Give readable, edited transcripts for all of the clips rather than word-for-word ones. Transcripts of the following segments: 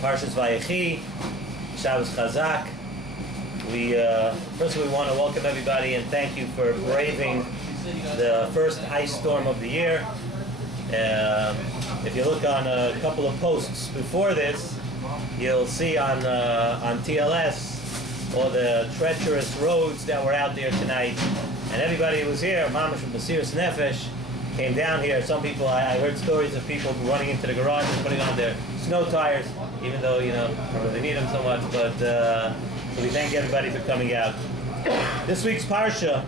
Parshas Veyechi, Shabbos Chazak. First we want to welcome everybody and thank you for braving the first ice storm of the year. If you look on a couple of posts before this, you'll see on TLS all the treacherous roads that were out there tonight. And everybody who was here, Mamash from S.S.S, came down here. Some people, I heard stories of people running into the garage and putting on their snow tires, even though, you know, I don't really need them so much. But so we thank everybody for coming out. This week's Parsha,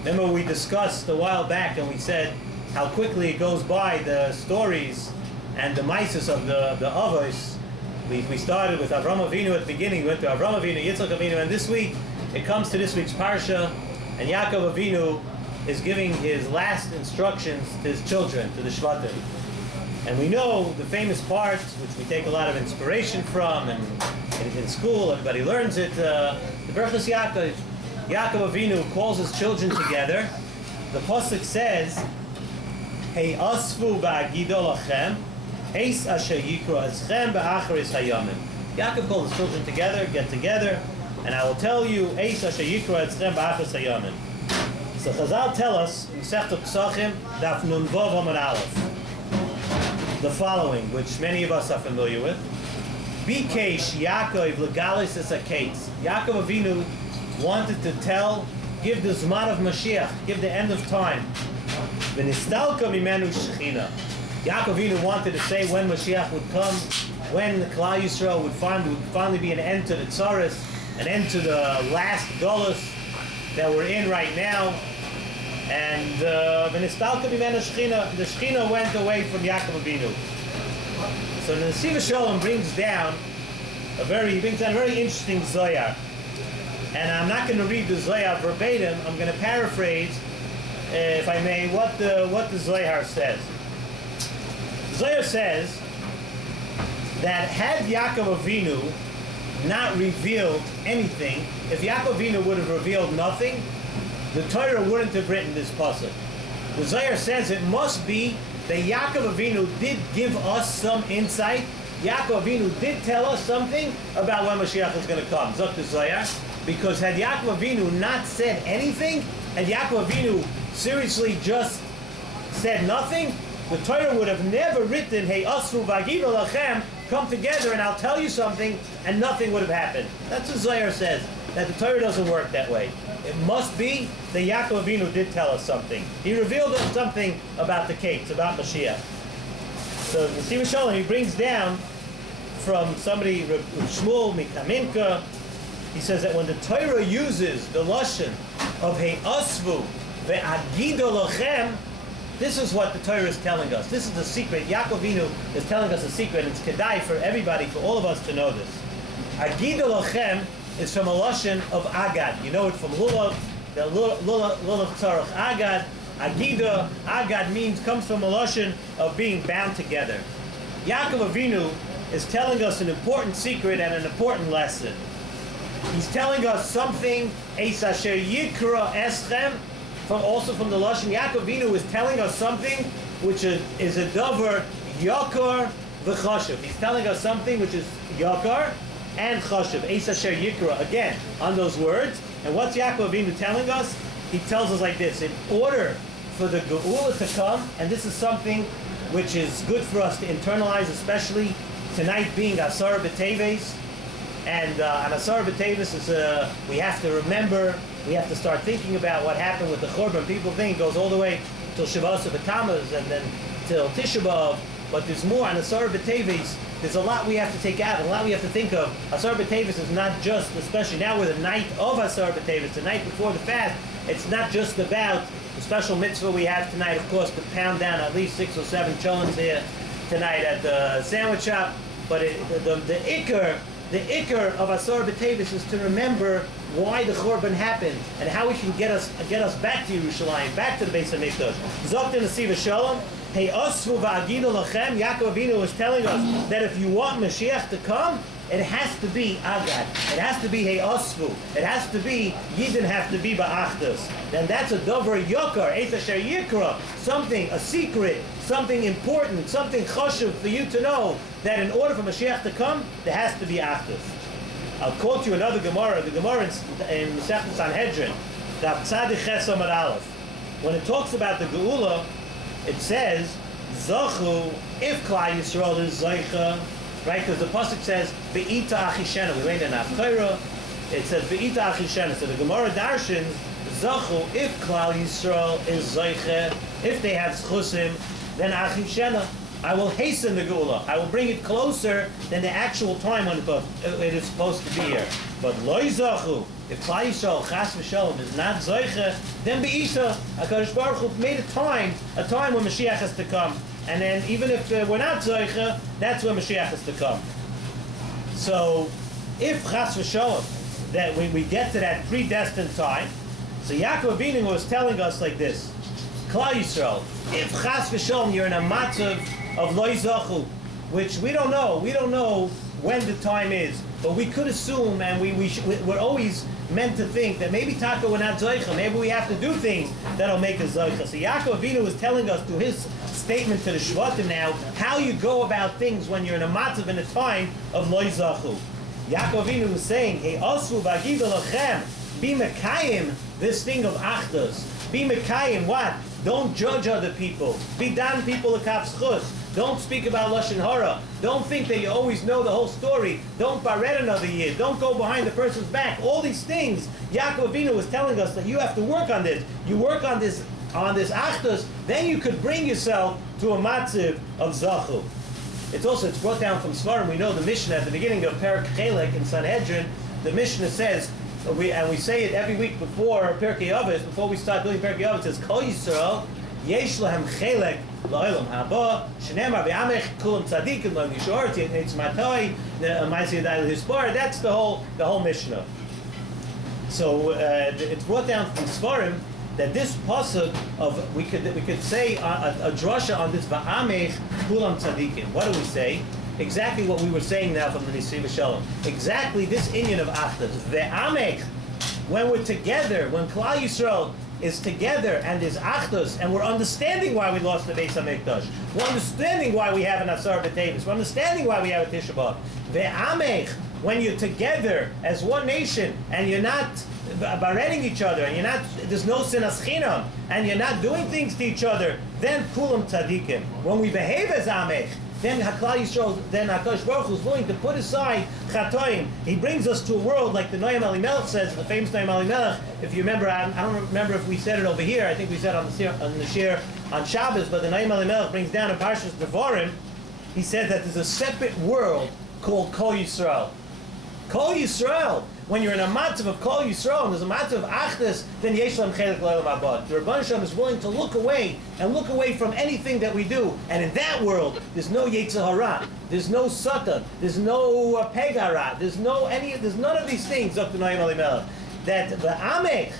remember we discussed a while back and we said how quickly it goes by, the stories and the mises of the Avos. We started with Avram Avinu at the beginning, we went to Avram Avinu, Yitzchak Avinu, and this week it comes to this week's Parsha, and Yaakov Avinu is giving his last instructions to his children, to the Shvatim. And we know the famous part, which we take a lot of inspiration from, and in school everybody learns it, the Berachos Yaakov. Yaakov Avinu calls his children together. The pasuk says, Hey asfu ba'agido lachem, Eis asher yikro eschem ba'acharis hayamim. Yaakov called his children together, get together, and I will tell you, Eis asher yikro eschem ba'acharis hayamim. So Chazal tell us, Masechta Pesachim, Daf Nun Vav Amud Aleph, the following, which many of us are familiar with. Bikesh Yaakov legalis es haketz. Yaakov Avinu wanted to give the Zman of Moshiach, give the end of time. V'nistalka mimenu shechina. Yaakov Avinu wanted to say when Moshiach would come, when Klal Yisrael would finally be an end to the tzaras, an end to the last galus that we're in right now. And the Shechina went away from Yaakov Avinu. So the Nesiv Shalom brings down a very interesting Zohar. And I'm not going to read the Zohar verbatim. I'm going to paraphrase, if I may, what the Zohar says. Zohar says that had Yaakov Avinu not revealed anything, if Yaakov Avinu would have revealed nothing, the Torah wouldn't have written this pasuk. The Zohar says it must be that Yaakov Avinu did give us some insight. Yaakov Avinu did tell us something about when Moshiach is going to come. Zok the Zohar. Because had Yaakov Avinu not said anything, and Yaakov Avinu seriously just said nothing, the Torah would have never written, Hey asfu v'agidu lachem, come together and I'll tell you something, and nothing would have happened. That's what Zohar says, that the Torah doesn't work that way. It must be that Yaakov Avinu did tell us something. He revealed us something about the cakes, about Mashiach. So the Nesiv Shalom, he brings down from somebody, Shmuel Mikaminka, he says that when the Torah uses the lashon of Hey asvu ve'agidu lachem, this is what the Torah is telling us. This is the secret. Yaakov Avinu is telling us a secret. It's kedai for everybody, for all of us to know this. Agidu lachem is from a lashon of agad. You know it from lulav, the lulav tzarach agad. Agida, agad comes from a lashon of being bound together. Yaakov Avinu is telling us an important secret and an important lesson. He's telling us something, Eis asher yikra eschem, also from the lashon. Yaakov Avinu is telling us something which is a davar yakar v'chashuv. He's telling us something which is yakar and chashuv. Eis asher yikra, again, on those words. And what's Yaakov Avinu telling us? He tells us like this: in order for the geula to come, and this is something which is good for us to internalize, especially tonight being Asara BTeves. And on Asara BTeves is we have to remember, we have to start thinking about what happened with the Churban. People think it goes all the way till Shavuos of B'Tammuz and then till Tisha B'Av. But there's more on Asara BTeves. There's a lot we have to take out, and a lot we have to think of. Asara BTeves is not just, especially now with the night of Asara BTeves, the night before the fast, it's not just about the special mitzvah we have tonight, of course, to pound down at least 6 or 7 cholents here tonight at the sandwich shop. But the ikar of Asara BTeves is to remember why the Churban happened and how we can get us back to Yerushalayim, back to the Beis HaMikdash. Zok the Nesiv Shalom, Hey, Osvu va'agidu lachem, Yaakov Avinu was telling us that if you want Mashiach to come, it has to be Agad. It has to be Hey Osvu. It has to be, Yidden have to be Ba'achdus. Then that's a Dover Yokar, Eith Asher Yikra, something, a secret, something important, something choshev for you to know that in order for Mashiach to come, there has to be Achdus. I'll quote you another Gemara, the Gemara in Masechet Sanhedrin, Daf Tzadik Ches Amud Aleph. When it talks about the Geula, it says, Zochu, if Klal Yisrael is Zoicha, right? Because the pasuk says, Be'ita Achishena. We learned in Afkaira, it says, Be'ita Achishena. So the Gemara darshans, Zochu, if Klal Yisrael is Zoicha, if they have Zchusim, then Achishena. I will hasten the Geula. I will bring it closer than the actual time when it is supposed to be here. But Loi Zochu, if Klal Yisrael, Chas v'Shalom, is not Zoicha, then Be'ita, HaKadosh Baruch Hu made a time when Mashiach has to come. And then even if we're not Zoicha, that's when Mashiach has to come. So, if Chas v'Shalom, that we get to that predestined time, so Yaakov Avinu was telling us like this, Klal Yisrael, if Chas v'Shalom you're in a matzav of Loi Zochu, which we don't know when the time is, but we could assume, and we're always meant to think that maybe Taka we're not Zoicha, maybe we have to do things that'll make us Zoicha. So Yaakov Avinu was telling us through his statement to the Shvatim now, how you go about things when you're in a matzav in a time of Loi Zochu. Yaakov Avinu was saying, Hey Osvu v'agidu lachem, be mekayim, this thing of Achdus. Be mekayim, what? Don't judge other people. Be dan people a kapschus. Don't speak about Lashon Hara. Don't think that you always know the whole story. Don't baret another year. Don't go behind the person's back. All these things, Yaakov Avinu was telling us that you have to work on this. You work on this Achdus, then you could bring yourself to a matziv of Zachu. It's brought down from Svarim. We know the Mishnah at the beginning of Perek Chelek in Sanhedrin. The Mishnah says, we say it every week before Perkei Avos, before we start doing Perkei Avos, it says, Kol Yisrael, yesh lahem chelek la'olam haba, shenemar ve'amech kulam tzadikim lo yishorti et netzmatoi, ma'aseh yadai l'hispar. That's the whole Mishnah. So it's brought down from Svarim that this pasuk of we could say a drasha on this va'amech kulam tzadikim. What do we say? Exactly what we were saying now from the Nisri V'Shalom. Exactly this inyan of Achdus. Ve'amech, when we're together, when Klal Yisrael is together and there's Achdus, and we're understanding why we lost the Beis HaMikdash. We're understanding why we have an Asara BTeves. We're understanding why we have a Tisha B'Av. Ve'amech, when you're together as one nation and you're not bareting each other, and there's no sinas chinam, and you're not doing things to each other, then kulam tzadikim. When we behave as Amech, then HaKlal Yisrael, then HaKadosh Baruch Hu is willing to put aside chatoim. He brings us to a world like the Noam Elimelech says, the famous Noam Elimelech. If you remember, I don't remember if we said it over here. I think we said on the shir on Shabbos, but the Noam Elimelech brings down in Parshas Devarim. He said that there's a separate world called Kol Yisrael. Kol Yisrael. When you're in a matzav of Kol Yisrael, and there's a matzav of Achdus, then Yesh Lahem Chelek L'Olam Haba. The Rebbeinu Shalom is willing to look away from anything that we do. And in that world, there's no Yetzer Hara, there's no Satan, there's no Pegara, there's none of these things, Dr. Noam Elimelech. That the Amech,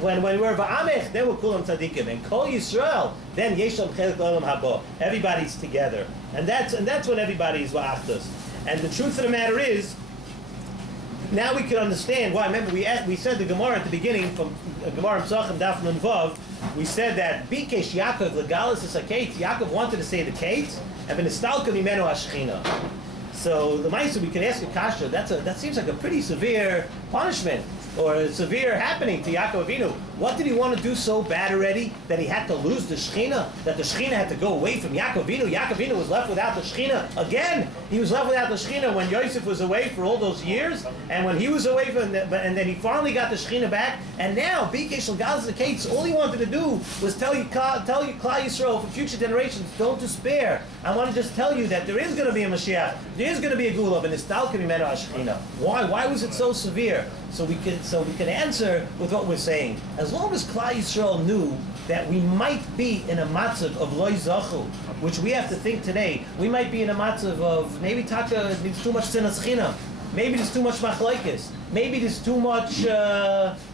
when we're V'amech, then we're Kulam Tzadikim. And Kol Yisrael, then Yesh Lahem Chelek L'Olam Haba. Everybody's together. And that's when everybody is V'achdus. And the truth of the matter is, now we can understand why. Remember, we said the Gemara at the beginning from Gemara Pesachim Daf Nun Vav. We said that Bikesh Yaakov legalis is a kate. Yaakov wanted to say the kate, and v'nistalka mimenu hashchina. So the Ma'aser, we can ask a kasha. That seems like a pretty severe punishment or a severe happening to Yaakov Avinu. What did he want to do so bad already that he had to lose the Shechina? That the Shechina had to go away from Yaakov Avinu? Yaakov Avinu was left without the Shechina again. He was left without the Shechina when Yosef was away for all those years, and when he was away and then he finally got the Shechina back. And now, Bikesh L'Galas Zakates, all he wanted to do was tell you Klal Yisrael for future generations, don't despair. I want to just tell you that there is going to be a Mashiach, there is going to be a Gula, and Nistalka Mimenu Hashchina. Why? Why was it so severe? So we can answer with what we're saying. As long as Klal Yisrael knew that we might be in a matzav of Loi Zachu, which we have to think today, we might be in a matzav of maybe Taka needs too much sinas chinam. Maybe there's too much machlokes. Maybe there's too much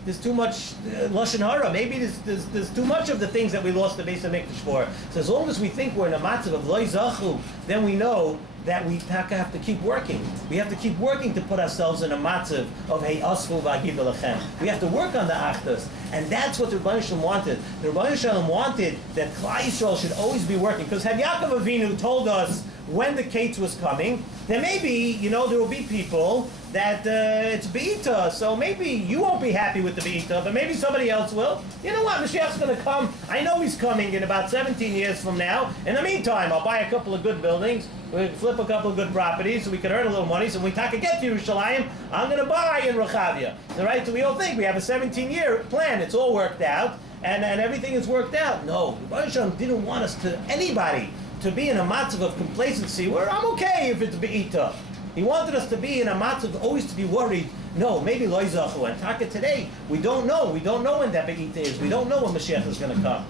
lashon hara. Maybe there's too much of the things that we lost the Beis Hamikdash for. So as long as we think we're in a matzav of lo zachu, then we know that we have to keep working. We have to keep working to put ourselves in a matzav of hey asfu v'agidu lachem. We have to work on the achdos, and that's what the Rebbeinu Shalom wanted. The Rebbeinu Shalom wanted that Klal Yisrael should always be working, because had Yaakov Avinu told us when the Kates was coming, then maybe, there will be people that it's Be'ita, so maybe you won't be happy with the Be'ita, but maybe somebody else will. You know what, Mashiach's going to come. I know he's coming in about 17 years from now. In the meantime, I'll buy a couple of good buildings, we'll flip a couple of good properties so we can earn a little money, so when we get to Yerushalayim, I'm going to buy in Rechavia. Right? So we all think we have a 17-year plan. It's all worked out, and everything is worked out. No, the Rebbeinu Shalom didn't want us anybody to be in a matzav of complacency where I'm okay if it's be'ita. He wanted us to be in a matzav always to be worried. No, maybe lo zachu. And taka today, we don't know. We don't know when that be'ita is. We don't know when Mashiach is going to come.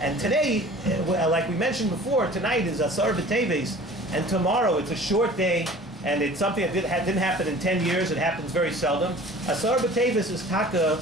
And today, like we mentioned before, tonight is Asara BTeves, and tomorrow it's a short day, and it's something that didn't happen in 10 years. It happens very seldom. Asara BTeves is taka,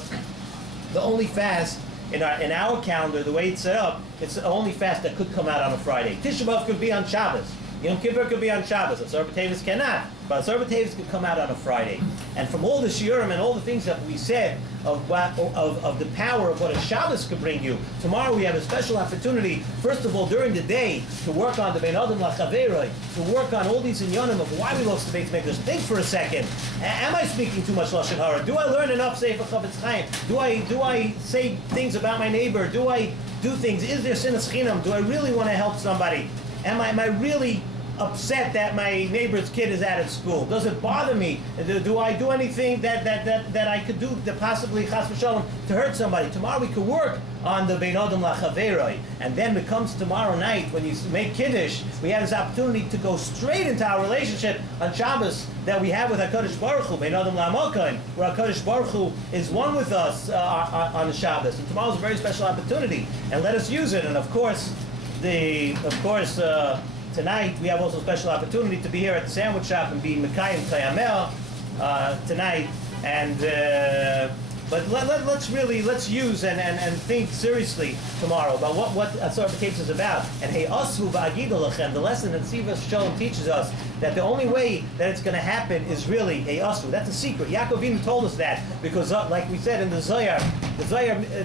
the only fast in our calendar, the way it's set up, it's the only fast that could come out on a Friday. Tisha B'Av could be on Shabbos. Yom Kippur could be on Shabbos. Asara BTeves cannot. But Asara BTeves could come out on a Friday. And from all the shiurim and all the things that we said of the power of what a Shabbos could bring you, tomorrow we have a special opportunity, first of all, during the day, to work on the Ben Adam Lachaveroi, to work on all these inyanim of why we lost the Beis Hamikdash. Think for a second. Am I speaking too much lashon hara? Do I learn enough Sefer Chavetz Chaim? Do I say things about my neighbor? Do I do things? Is there sinas chinam? Do I really want to help somebody? Am I really upset that my neighbor's kid is out of school? Does it bother me? Do I do anything that I could do that possibly chas v'shalom to hurt somebody? Tomorrow we could work on the Bein Adam Lachaveroi, and then it comes tomorrow night when you make Kiddush, we have this opportunity to go straight into our relationship on Shabbos that we have with HaKadosh Baruch Hu, Bein Adam La'amokaim, where HaKadosh Baruch Hu is one with us on the Shabbos. And tomorrow's a very special opportunity, and let us use it. And of course, tonight we have also a special opportunity to be here at the sandwich shop and be Mekayim Kayamel tonight. And but let's use and think seriously tomorrow about what Asara BTeves is about. And hey asvu v'agidu lachem, the lesson that Siva Shalom teaches us, that the only way that it's going to happen is really hey asvu. That's a secret. Yaakov Avinu told us that because, like we said in the Zohar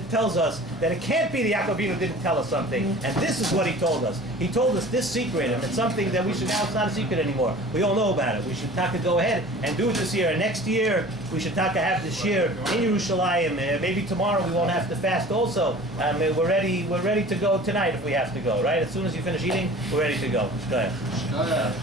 tells us that it can't be that Yaakov Avinu didn't tell us something, and this is what he told us. He told us this secret, and it's something that we should now. It's not a secret anymore. We all know about it. We should go ahead and do it this year. And next year we should have this year in Yerushalayim. Maybe tomorrow we won't have to fast. Also, we're ready to go tonight if we have to go. Right? As soon as you finish eating, we're ready to go. Go ahead.